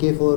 K4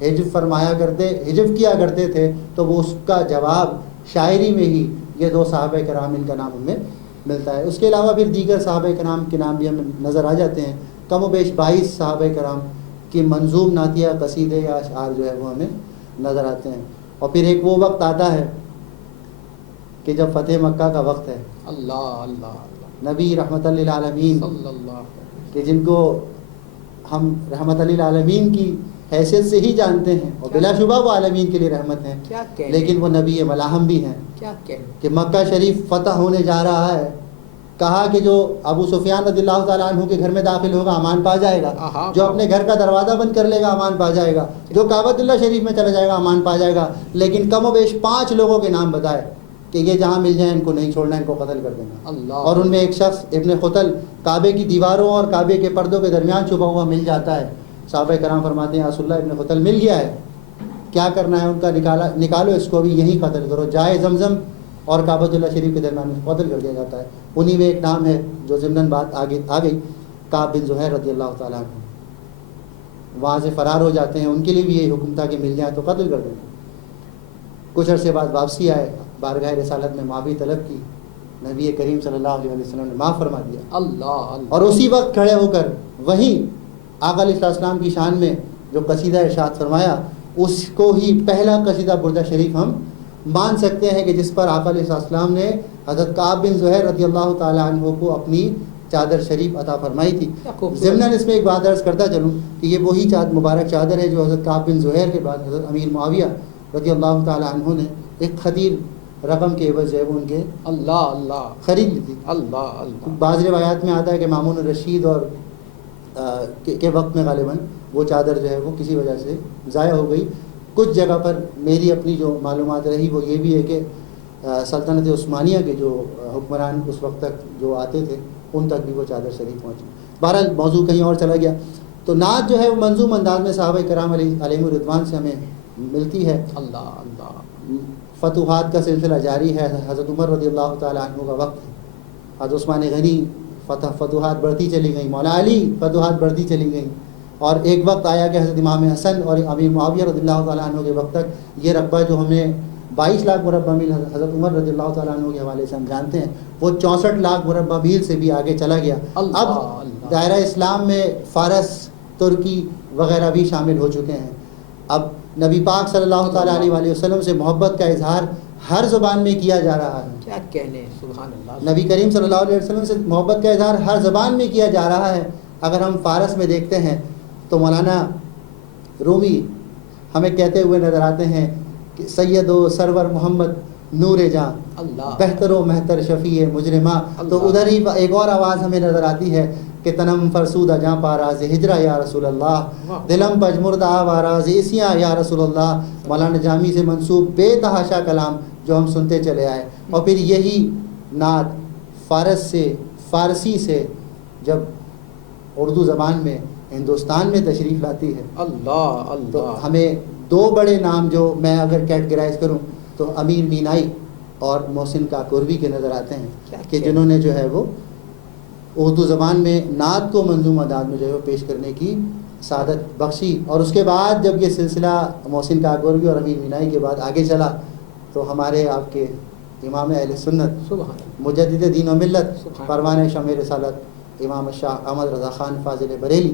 حجب فرمایا کرتے حجب کیا کرتے تھے، تو وہ اس کا جواب شاعری میں ہی یہ 2 صحابہ کرام ان کا نام ہمیں ملتا ہے۔ اس کے علاوہ پھر دیگر صحابہ کرام کے نام بھی ہمیں نظر آ جاتے ہیں، کم و بیش 22 صحابہ کرام کی منظوم نعتیہ قصیدے یا اشعار جو ہے وہ ہمیں نظر آتے ہیں۔ اور پھر ایک وہ وقت آتا ہے کہ جب فتح مکہ کا وقت ہے، اللہ اللہ اللہ نبی رحمت للعالمین صلی اللہ علیہ وسلم، کہ جن کو ہم رحمت للعالمین کی حیثیت سے ہی جانتے ہیں، اور بلا شبہ وہ عالمین کے لیے رحمت ہیں، کیا کہنے، لیکن وہ نبی ملاحم بھی ہیں کیا کہنے، کہ مکہ شریف فتح ہونے جا رہا ہے، کہا کہ جو ابو سفیان رضی اللہ تعالیٰ عنہ کے گھر میں داخل ہوگا امان پا جائے گا، جو اپنے گھر کا دروازہ بند کر لے گا امان پا جائے گا، جو کعبۃ اللہ شریف میں چلا جائے گا امان پا جائے گا، لیکن کم و بیش 5 لوگوں کے نام بتائے کہ یہ جہاں مل جائیں ان کو نہیں چھوڑنا، ان کو قتل کر دینا۔ اللہ، اور ان میں ایک شخص ابن قتل کعبے کی دیواروں اور کعبے کے پردوں کے درمیان چھپا ہوا مل جاتا ہے۔ صحابہ کرام فرماتے ہیں رسول اللہ ابن قتل مل گیا ہے، کیا کرنا ہے ان کا، نکالو اس کو بھی یہیں قتل کرو۔ جائے زمزم اور کعبۃ اللہ شریف کے درمیان قتل کر دیا جاتا ہے۔ انہی میں ایک نام ہے جو ضمناً بات آگے آ گئی، کعب بن زہیر رضی اللہ تعالیٰ عنہ، وہاں سے فرار ہو جاتے ہیں، ان کے لیے بھی یہی حکم تھا کہ مل جائے تو قتل کر دیں۔ کچھ عرصے بعد واپسی آئے، بارگاہ رسالت میں معافی طلب کی، نبی کریم صلی اللہ علیہ وسلم نے معاف فرما دیا۔ اللہ اللہ، اور اسی وقت کھڑے ہو کر وہیں آقا علیہ السلام کی شان میں جو قصیدہ ارشاد فرمایا، اس کو ہی پہلا قصیدہ بردہ شریف ہم مان سکتے ہیں کہ جس پر آقا علیہ السلام نے حضرت کعب بن زہیر رضی اللہ تعالیٰ عنہ کو اپنی چادر شریف عطا فرمائی تھی۔ ضمناً اس میں ایک بات عرض کرتا چلوں کہ یہ وہی مبارک چادر ہے جو حضرت کعب بن زہیر کے بعد حضرت امیر معاویہ رضی اللہ تعالیٰ عنہ نے ایک خطیر رقم کے عوض جو ہے وہ ان کے اللہ اللہ خرید لی تھی۔ اللہ اللہ، بعض روایات میں آتا ہے کہ مامون الرشید اور کے وقت میں غالباً وہ چادر جو ہے وہ کسی وجہ سے ضائع ہو گئی۔ کچھ جگہ پر میری اپنی جو معلومات رہی وہ یہ بھی ہے کہ سلطنت عثمانیہ کے جو حکمران اس وقت تک جو آتے تھے ان تک بھی وہ چادر شریف پہنچی۔ بہرحال موضوع کہیں اور چلا گیا۔ تو نعت جو ہے وہ منظوم انداز میں صحابہ کرام علیہم الرضوان سے ہمیں ملتی ہے۔ اللہ اللہ، فتوحات کا سلسلہ جاری ہے، حضرت عمر رضی اللہ تعالیٰ عنہ کا وقت ہے، حضرت عثمان غنی فتوحات بڑھتی چلی گئیں، مولا علی فتوحات بڑھتی چلی گئیں، اور ایک وقت آیا کہ حضرت امام حسن اور امیر معاویہ رضی اللہ تعالیٰ عنہ کے وقت تک یہ رقبہ جو ہمیں 22 لاکھ مربع میل حضرت عمر رضی اللہ تعالیٰ عنہ کے حوالے سے ہم جانتے ہیں، وہ 64 لاکھ مربع میل سے بھی آگے چلا گیا۔ اب دائرہ اسلام میں فارس، ترکی وغیرہ بھی شامل ہو چکے ہیں۔ اب نبی پاک صلی اللہ تعالیٰ علیہ وسلم سے محبت کا اظہار ہر زبان میں کیا جا رہا ہے۔ کیا کہنے، سبحان اللہ، نبی کریم صلی اللہ علیہ وسلم سے محبت کا اظہار ہر زبان میں کیا جا رہا ہے۔ اگر ہم فارس میں دیکھتے ہیں تو مولانا رومی ہمیں کہتے ہوئے نظر آتے ہیں کہ سید و سرور محمد نور جاں، اللہ، بہتر و مہتر شفیع مجرماں۔ تو ادھر ہی ایک اور آواز ہمیں نظر آتی ہے کہ تنم فرسودہ جاں پاراز ہجرا یا رسول اللہ، دلم پجمردہ آواراز اسیاں یا رسول اللہ۔ مولانا جامی سے منسوب بے تحاشا کلام جو ہم سنتے چلے آئے، اور پھر یہی نعت فارسی سے جب اردو زبان میں ہندوستان میں تشریف لاتی ہے، اللہ تو اللہ، ہمیں 2 بڑے نام جو میں اگر کیٹگرائز کروں تو امیر مینائی اور محسن کاکوروی کے نظر آتے ہیں کہ جنہوں نے جو ہے وہ اردو زبان میں نعت کو منظوم انداز میں جو ہے وہ پیش کرنے کی سعادت بخشی۔ اور اس کے بعد جب یہ سلسلہ محسن کاکوروی اور امیر مینائی کے بعد آگے چلا تو ہمارے آپ کے امام اہل سنت، سبحان مجدد دین و ملت، سبحان پروانۂ شمع رسالت امام شاہ احمد رضا خان فاضل بریلی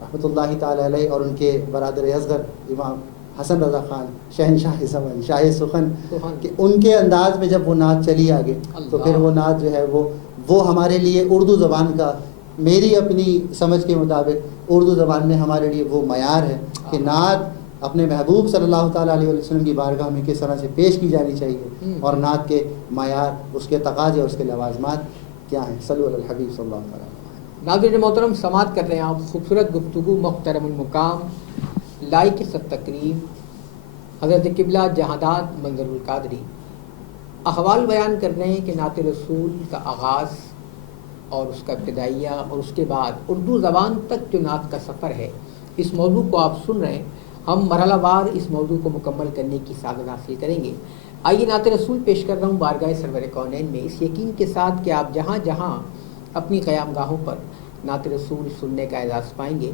رحمۃ اللہ تعالی علیہ، اور ان کے برادر اصغر امام حسن رضا خان شہنشاہ زمن شاہ سخن، کہ ان کے انداز میں جب وہ نعت چلی آگے تو پھر وہ نعت جو ہے وہ ہمارے لیے اردو زبان کا، میری اپنی سمجھ کے مطابق اردو زبان میں ہمارے لیے وہ معیار ہے کہ نعت اپنے محبوب صلی اللہ تعالیٰ علیہ وسلم کی بارگاہ میں کس طرح سے پیش کی جانی چاہیے، اور نعت کے معیار، اس کے تقاضے اور اس کے لوازمات کیا ہیں۔ صلو علی الحبیب صلی اللہ تعالیٰ علیہ وسلم۔ ناظرین محترم، سماعت کر رہے ہیں آپ خوبصورت گفتگو محترم المقام لائق تقریم حضرت قبلہ جہادات منظر القادری احوال بیان کر رہے ہیں کہ نعت رسول کا آغاز اور اس کا ابتدائیہ اور اس کے بعد اردو زبان تک جو نعت کا سفر ہے، اس موضوع کو آپ سن رہے ہیں۔ ہم مرحلہ وار اس موضوع کو مکمل کرنے کی سعادت حاصل کریں گے۔ آئیے نعت رسول پیش کر رہا ہوں بارگاہ سرور کونین میں، اس یقین کے ساتھ کہ آپ جہاں جہاں اپنی قیام گاہوں پر نعت رسول سننے کا اعزاز پائیں گے،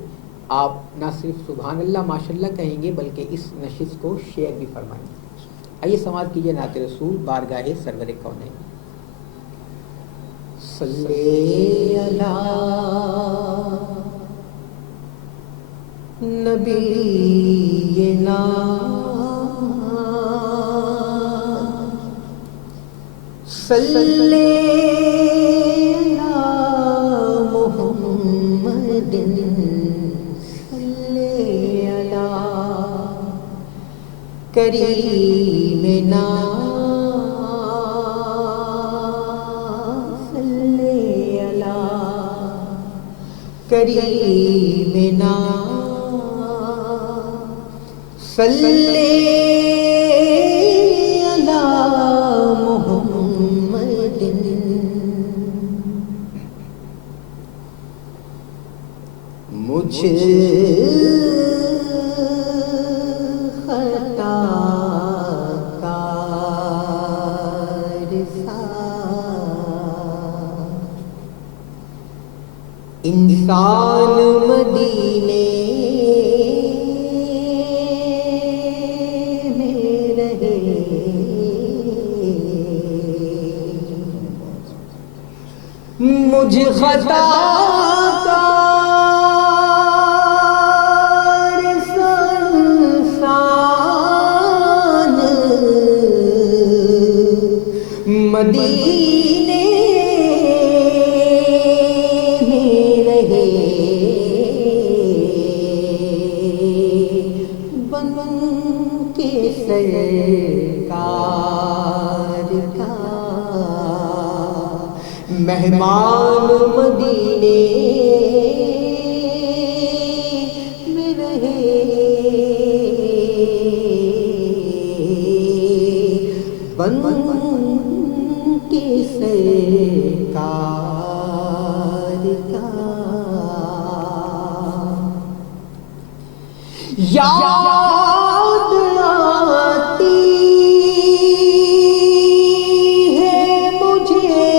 آپ نہ صرف سبحان اللہ ماشاء اللہ کہیں گے بلکہ اس نشست کو شیئر بھی فرمائیں گے۔ آئیے سماعت کیجیے نعت رسول بارگاہ سرور کونین۔ صلی علی نبینا صلی علی محمد صلی علی کریمنا صلی علی کریمنا صلی علی محمد۔ مجھ خطا کار سا انسان مدینے میں رہے، مجھ خطا کار انسان مدینے میں رہے، بن کے سرکار کا مہمان مدینے میں رہے، بن کے سرکار کا یاد آتی ہے مجھے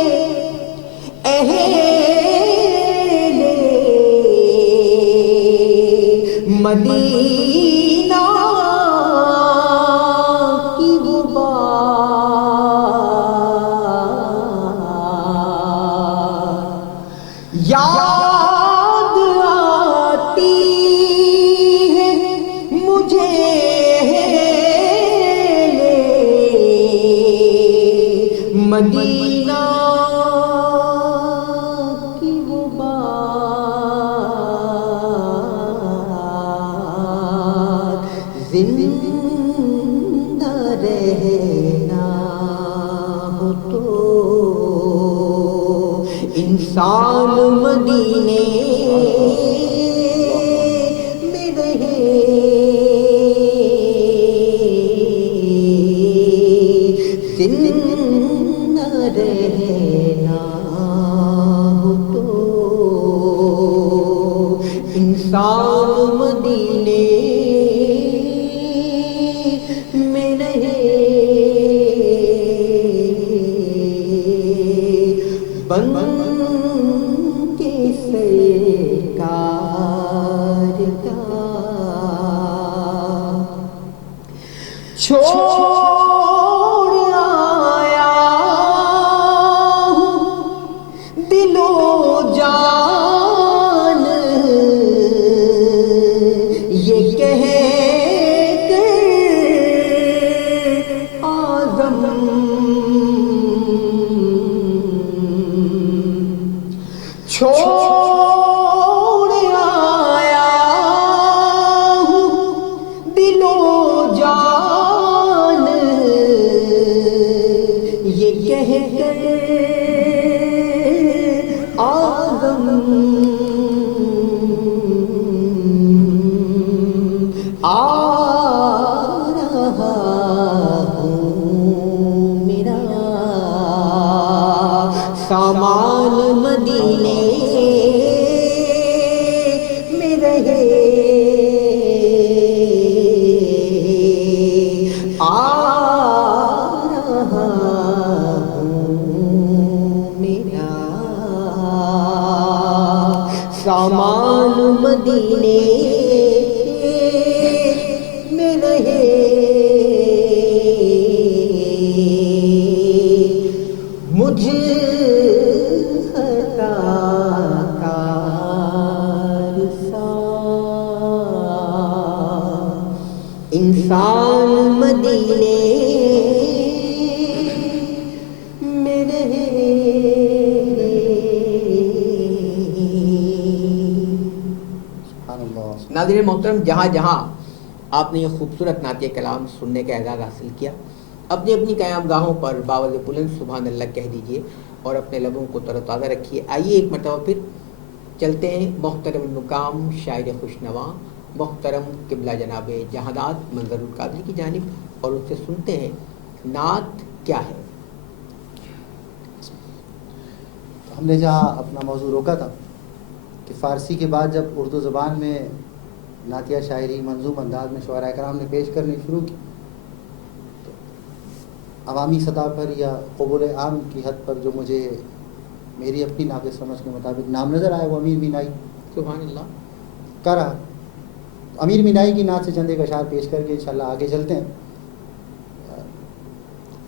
اہل مدینہ کی وہ بات، یاد آتی ہے مجھے مدینہ کی وہ بات، زندہ رہنا ہو تو انسان مدینے میں رہے، زندہ رہنا ہو تو انسان مدینے میں رہے، بن کے سرکار کا چھوڑ آیا ہوں دل و جان یہ کہہ کر آدم، چھوڑ آیا ہوں دل و جان یہ کہہ کر آدم، آ رہا ہوں میرا سامان مدینے میں رہے، آ رہا ہوں انسان مدینے میں رہے، ناظرین محترم، جہاں جہاں آپ نے یہ خوبصورت نعتیہ کلام سننے کا اعزاز حاصل کیا، اپنی اپنی قیام گاہوں پر باوجہ بلند سبحان اللہ کہہ دیجئے اور اپنے لبوں کو تر و تازہ رکھیے۔ آئیے ایک مرتبہ پھر چلتے ہیں محترم المقام شاعر خوشنوا محترم قبلہ جناب جہادات منظر القادری کی جانب اور اس سے سنتے ہیں نعت کیا ہے۔ ہم نے جہاں اپنا موضوع روکا تھا کہ فارسی کے بعد جب اردو زبان میں نعتیہ شاعری منظوم انداز میں شعراء کرام نے پیش کرنی شروع کی، تو عوامی سطح پر یا قبول عام کی حد پر جو مجھے میری اپنی ناقص سمجھ کے مطابق نام نظر آئے وہ امیر مینائی سبحان اللہ کا رہا۔ امیر مینائی کی نعت سے چند ایک اشعار پیش کر کے انشاءاللہ آگے چلتے ہیں۔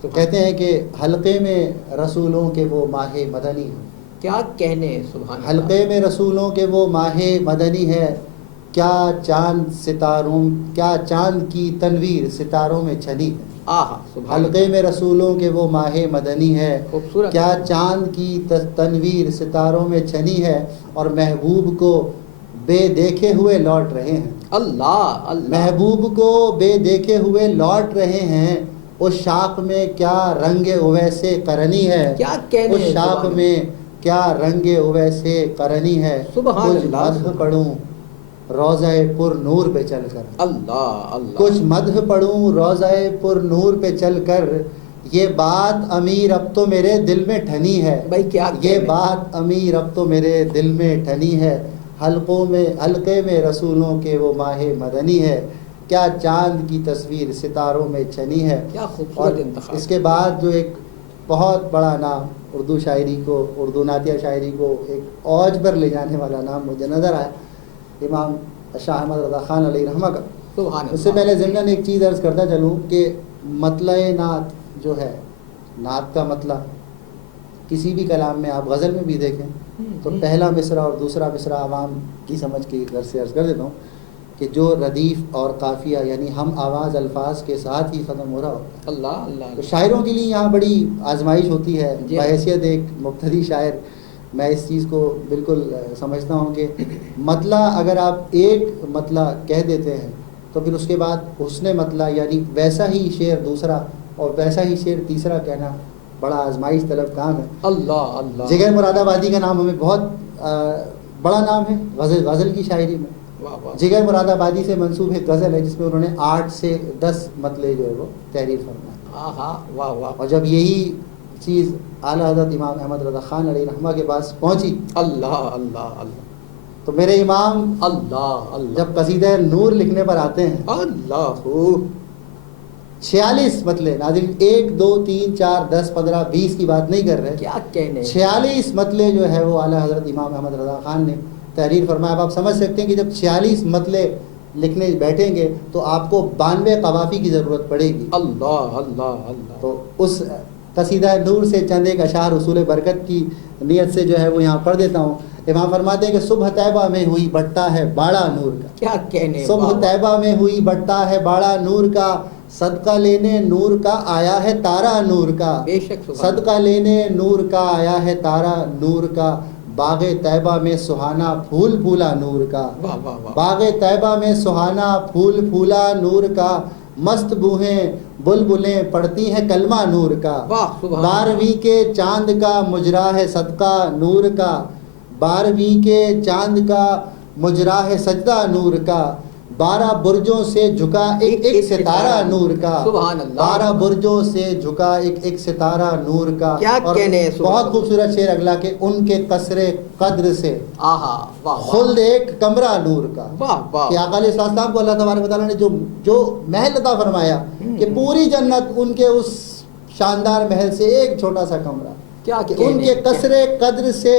تو کہتے ہیں کہ حلقے میں رسولوں کے وہ ماہ مدنی ہیں، کیا کہنے سبحان اللہ، حلقے میں رسولوں کے وہ ماہ مدنی ہے، کیا چاند کی تنویر ستاروں میں چھنی ہے۔ آہا سبحان حلقے میں رسولوں کے وہ ماہ مدنی ہے، خوبصورت، کیا چاند کی تنویر ستاروں میں چھنی ہے، اور محبوب کو بے دیکھے ہوئے لوٹ رہے ہیں۔ اللہ اللہ، محبوب کو بے دیکھے ہوئے لوٹ رہے ہیں، اس شاخ میں کیا رنگ اویسے قرنی ہے، کیا کہنے اس شاخ سبحان میں کیا رنگ اویسے قرنی ہے، سبحان کچھ اللہ، مدح پڑھوں روضہ پر نور پہ چل کر، اللہ اللہ، کچھ مدح پڑھوں روضہ پر نور پہ چل کر، یہ بات امیر اب تو میرے دل میں ٹھنی ہے، بھائی کیا یہ کہنے، بات امیر اب تو میرے دل میں ٹھنی ہے، حلقے میں رسولوں کے وہ ماہ مدنی ہے، کیا چاند کی تصویر ستاروں میں چھنی ہے۔ کیا اور خوبصورت انتخاب، اس کے بعد جو ایک بہت بڑا نام اردو شاعری کو، اردو نعتیہ شاعری کو ایک اوج پر لے جانے والا نام مجھے نظر آیا، امام شاہ احمد رضا خان علیہ رحمہ کا۔ سبحان اس سے اللہ، پہلے ضمناً ایک چیز عرض کرتا چلوں کہ مطلع نعت جو ہے، نعت کا مطلع کسی بھی کلام میں آپ غزل میں بھی دیکھیں تو پہلا مصرع اور دوسرا مصرع عوام کی سمجھ کی غرض سے عرض کر دیتا ہوں کہ جو ردیف اور قافیہ یعنی ہم آواز الفاظ کے ساتھ ہی ختم ہو رہا ہوتا ہے، اللہ اللہ، تو شاعروں کے لیے یہاں بڑی آزمائش ہوتی ہے۔ جی۔ بحیثیت ایک مبتدی شاعر میں اس چیز کو بالکل سمجھتا ہوں کہ مطلع اگر آپ ایک مطلع کہہ دیتے ہیں تو پھر اس کے بعد حسن مطلع یعنی ویسا ہی شعر دوسرا اور ویسا ہی شعر تیسرا کہنا بڑا آزمائش طلب کام ہے۔ اللہ اللہ، جگر مراد آبادی کا نام ہمیں بہت بڑا نام ہے غزل کی شاعری میں۔ واہ واہ، جگر مراد آبادی سے منسوب ایک غزل ہے جس میں انہوں نے 8 سے 10 مطلع جو ہے وہ تحریر فرمائے، آہا واہ واہ، اور جب یہی چیز اعلیٰ حضرت امام احمد رضا خان علیہ رحمہ کے پاس پہنچی اللہ اللہ اللہ، تو میرے امام اللہ اللہ، جب قصیدہ نور لکھنے پر آتے ہیں اللہ 46 مطلع، ناظرین 1 2 3 4 10 15 20 کی بات نہیں کر رہے، کیا کہنے، 46 مطلع جو ہے وہ اعلیٰ حضرت امام احمد رضا خان نے تحریر فرمایا۔ اب آپ سمجھ سکتے ہیں کہ جب 46 مطلع لکھنے بیٹھیں گے تو آپ کو 92 قوافی کی ضرورت پڑے گی۔ اللہ اللہ اللہ، تو اس قصیدہ نور سے چند ایک اشعار حصول برکت کی نیت سے جو ہے وہ یہاں پڑھ دیتا ہوں۔ امام فرماتے ہیں کہ صبح طیبہ میں ہوئی بٹتا ہے باڑا نور کا، کیا کہنے، صبح طیبہ میں ہوئی بٹتا ہے باڑا نور کا، صدقہ لینے نور کا آیا ہے تارا نور کا، بے شک سبحان صدقہ لینے نور کا آیا ہے تارا نور کا، باغ طیبہ میں سہانا پھول پھولا نور کا، واہ واہ واہ، باغ طیبہ میں سہانا پھول پھولا نور کا، مست بوہیں بلبلیں پڑھتی ہیں کلمہ نور کا، واہ سبحان 12ویں کے چاند کا مجرا ہے صدقہ نور کا، 12ویں کے چاند کا مجرا ہے سجدہ نور کا، 12 برجوں سے جھکا ایک ایک ستارہ نور کا، سبحان اللہ، 12 برجوں سے جھکا ایک ایک ستارہ نور کا۔ کیا اور کہنے، سبحان بہت خوبصورت شعر اگلا کہ ان کے قصر قدر سے آہا واہ واہ، خلد ایک کمرہ نور کا، واہ واہ، کہ آقا علیہ السلام کو اللہ تبارک و تعالیٰ نے جو محل عطا فرمایا کہ پوری جنت ان کے اس شاندار محل سے ایک چھوٹا سا کمرہ، کیا کہ ان کے قصر قدر سے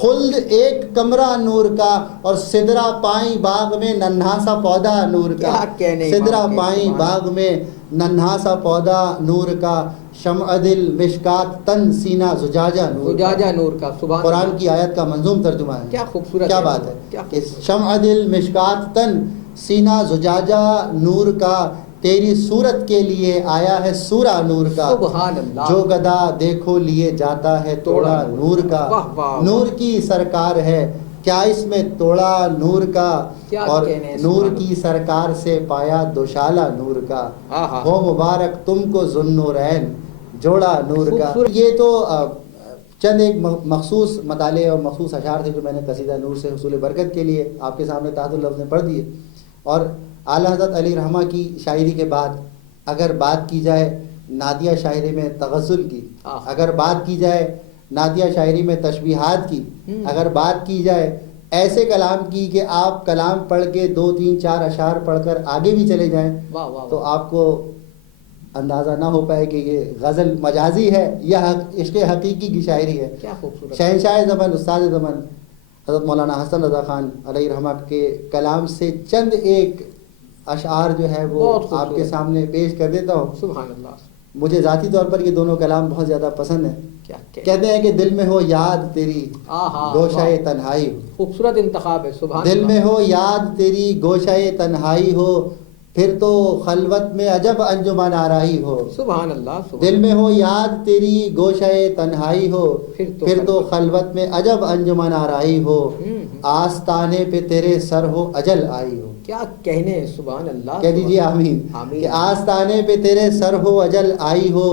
خلد ایک کمرہ نور کا، اور سدرا پائیں باغ میں ننھا سا پودا نور کا، کیا کہنے، سدرا پائیں باغ میں ننھا سا پودا نور کا، شمع دل مشکات تن سینہ زجاجہ نور کا۔ زجاجہ نور کا، سبحان قرآن اللہ، کی آیت کا منظوم ترجمہ ہے، کیا خوبصورت، کیا بات ہے کیا کہ شمع دل مشکات تن سینہ زجاجہ نور کا، تیری صورت کے لیے آیا ہے سورہ نور کا، سبحان اللہ، جو گدا دیکھو لیے جاتا ہے توڑا نور کا، واہ واہ، نور کی سرکار ہے کیا اس میں توڑا نور کا، کیا اور کہنے نور سبحان کی سرکار سے پایا دوشالہ نور کا، آہا، ہو مبارک تم کو ذوالنورین جوڑا نور کا۔ خوبصورت۔ یہ تو چند ایک مخصوص مطالعے اور مخصوص اشعار تھے جو میں نے قصیدہ نور سے حصول برکت کے لیے آپ کے سامنے تحت اللفظ میں پڑھ دیے۔ اور اعلیٰ حضرت علی رحمہ کی شاعری کے بعد اگر بات کی جائے نعتیہ شاعری میں تغزل کی، اگر بات کی جائے نعتیہ شاعری میں تشبیہات کی، اگر بات کی جائے ایسے کلام کی کہ آپ کلام پڑھ کے 2 3 4 اشعار پڑھ کر آگے بھی چلے جائیں واہ واہ، تو آپ کو اندازہ نہ ہو پائے کہ یہ غزل مجازی ہے یا عشق حقیقی کی شاعری ہے۔ کیا خوبصورت، شہنشاہ زمن استاد زمن حضرت مولانا حسن رضا خان علیہ رحمہ کے کلام سے چند ایک اشعار جو ہے وہ بہت خوبصورت، آپ کے سامنے پیش کر دیتا ہوں۔ سبحان اللہ، مجھے ذاتی طور پر یہ دونوں کلام بہت زیادہ پسند ہیں۔ کیا کہتے ہیں کہ دل میں ہو یاد تیری آہا، گوشہ تنہائی ہو، خوبصورت انتخاب ہے، سبحان دل اللہ، میں ہو یاد تیری گوشہ تنہائی ہو، پھر تو خلوت میں عجب انجمن آرائی ہو، سبحان اللہ، سبحان دل میں ہو یاد تیری گوشہ تنہائی ہو، پھر تو خلوت میں عجب انجمن آرائی ہو، آستانے پہ تیرے سر ہو اجل آئی ہو۔ کیا کہنے ہیں، سبحان اللہ، کہہ دیجیے آمین، آمین، کہ آستانے پہ تیرے سر ہو اجل آئی ہو،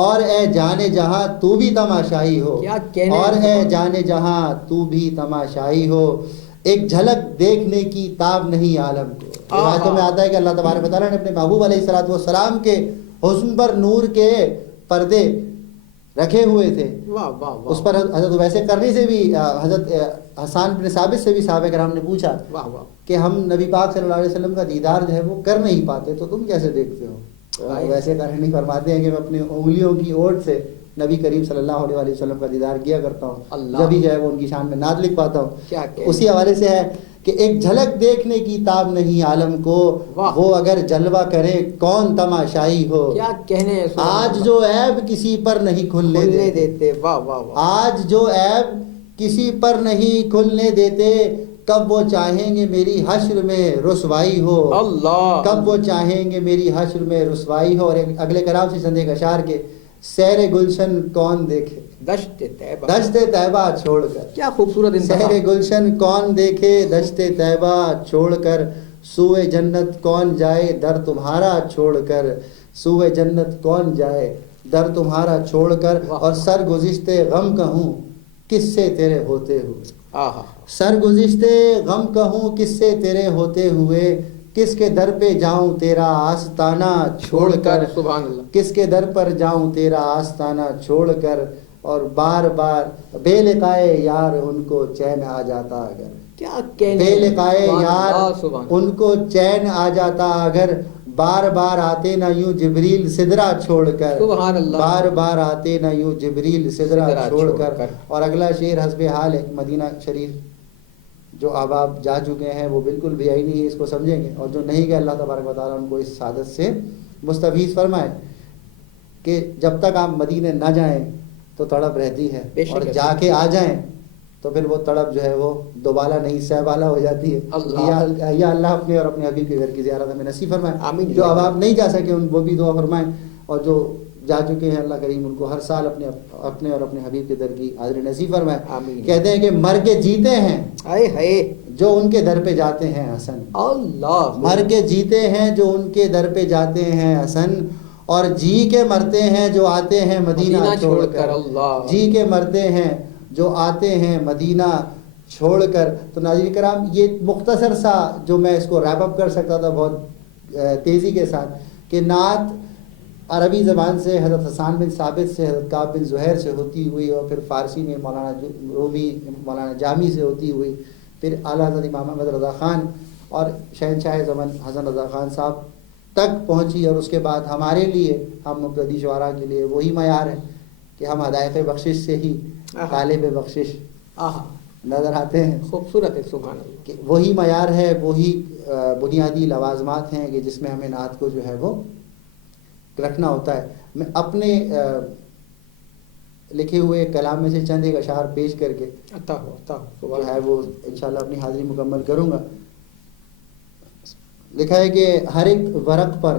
اور اے جانے جہاں تو بھی تماشائی ہو، کیا کہنے، اور اے جانے جہاں تو بھی تماشائی ہو، ایک جھلک دیکھنے کی تاب نہیں عالم کو۔ روایتوں میں آتا ہے کہ اللہ تبارک و تعالیٰ نے اپنے محبوب علیہ الصلوۃ والسلام کے حسن پر نور کے پردے رکھے ہوئے تھے۔ واہ واہ واہ، اس پر حضرت ویسے کرنی سے بھی حضرت حسان بن ثابت سے بھی صحابہ کرام نے پوچھا واہ واہ، کہ ہم نبی پاک صلی اللہ علیہ وسلم کا دیدار جو ہے وہ کر نہیں پاتے تو تم کیسے دیکھتے ہو؟ ویسے کرنی فرماتے ہیں کہ میں اپنی انگلیوں کی اوٹ سے نبی کریم صلی اللہ علیہ وسلم کا دیدار کیا کرتا ہوں، جبھی جو ہے وہ ان کی شان میں نعت لکھ پاتا ہوں۔ اسی حوالے سے ہے کہ ایک جھلک دیکھنے کی تاب نہیں عالم کو، وہ اگر جلوہ کرے کون تماشائی ہو، کیا کہنے ہیں، آج جو عیب کسی پر نہیں کھلنے دیتے، واہ واہ واہ، آج جو عیب کسی پر نہیں کھلنے دیتے، کب وہ چاہیں گے میری حشر میں رسوائی ہو، اللہ، کب وہ چاہیں گے میری حشر میں رسوائی ہو۔ اور اگلے کلام سے چند ایک اشعار کے، سیر گلشن کون دیکھے دشت طیبہ، دشت طیبہ چھوڑ کر، کیا خوبصورت انتخاب، سیر گلشن کون دیکھے دشت طیبہ چھوڑ کر، سوئے جنت کون جائے در تمہارا چھوڑ کر، سوئے جنت کون جائے در تمہارا چھوڑ کر، اور سر گزشتے غم کہوں کس سے تیرے ہوتے ہوئے، آہا، سر گزشتے غم کہوں کس سے تیرے ہوتے ہوئے، کس کے در پہ جاؤں تیرا آستانہ چھوڑ کر، سبحان اللہ، کس کے در پر جاؤں تیرا آستانہ چھوڑ کر، اور بار بار بے لقائے یار ان کو چین آ جاتا اگر، کیا کہنے، بے لقائے سبحان یار اللہ، سبحان ان کو چین آ جاتا اگر، بار بار آتے نہ یوں جبریل سدرا چھوڑ کر، سبحان اللہ، بار بار آتے نہ یوں جبریل سدرا چھوڑ کر۔ اور اگلا شعر حسب حال ہے، مدینہ شریف جو احباب جا چکے ہیں وہ بالکل بھی آئی نہیں ہے، اس کو سمجھیں گے، اور جو نہیں گئے اللہ تبارک و تعالیٰ ان کو اس سعادت سے مستفیض فرمائے کہ جب تک آپ مدینے نہ جائیں تو تڑپ رہتی ہے، اور جا کے آ جائیں تو پھر وہ تڑپ جو ہے وہ دوبالا نہیں سہ بالا ہو جاتی ہے۔ یا اللہ اپنے اور اپنے حبیب کے گھر کی زیارت ہمیں نصیب فرمائے، آمین۔ جو احباب نہیں جا سکے ان وہ بھی دعا فرمائیں، اور جو جا چکے ہیں اللہ کریم ان کو ہر سال اپنے اور اپنے حبیب کے در کی حاضری نصیب فرمائے۔ آمین۔ کہتے ہیں کہ مر کے جیتے ہیں ہائے ہائے، جو ان کے در پہ جاتے ہیں حسن، اللہ، مر کے جیتے ہیں جو ان کے در پہ جاتے ہیں حسن، اور جی کے مرتے ہیں جو آتے ہیں مدینہ چھوڑ کر، اللہ، جی کے مرتے ہیں جو آتے ہیں مدینہ چھوڑ کر۔ تو ناظرین کرام یہ مختصر سا جو میں اس کو ریپ اپ کر سکتا تھا بہت تیزی کے ساتھ، کہ نعت عربی زبان سے حضرت حسان بن ثابت سے، حضرت کعب بن زہیر سے ہوتی ہوئی، اور پھر فارسی میں مولانا رومی مولانا جامی سے ہوتی ہوئی، پھر اعلیٰ حضرت امام احمد رضا خان اور شہنشاہ زمن حسن رضا خان صاحب تک پہنچی، اور اس کے بعد ہمارے لیے، ہم مبتدی شعراء کے لیے وہی معیار ہے کہ ہم ہدایت بخشش سے ہی طالب بخشش نظر آتے ہیں۔ خوبصورت ہے، سبحان اللہ، کہ وہی معیار ہے، وہی بنیادی لوازمات ہیں کہ جس میں ہمیں نعت کو جو ہے وہ رکھنا ہوتا ہے۔ میں اپنے لکھے ہوئے کلام میں سے چند ایک اشعار پیش کر کے جو ہے وہ انشاءاللہ اپنی حاضری مکمل کروں گا۔ لکھا ہے کہ ہر ایک ورق پر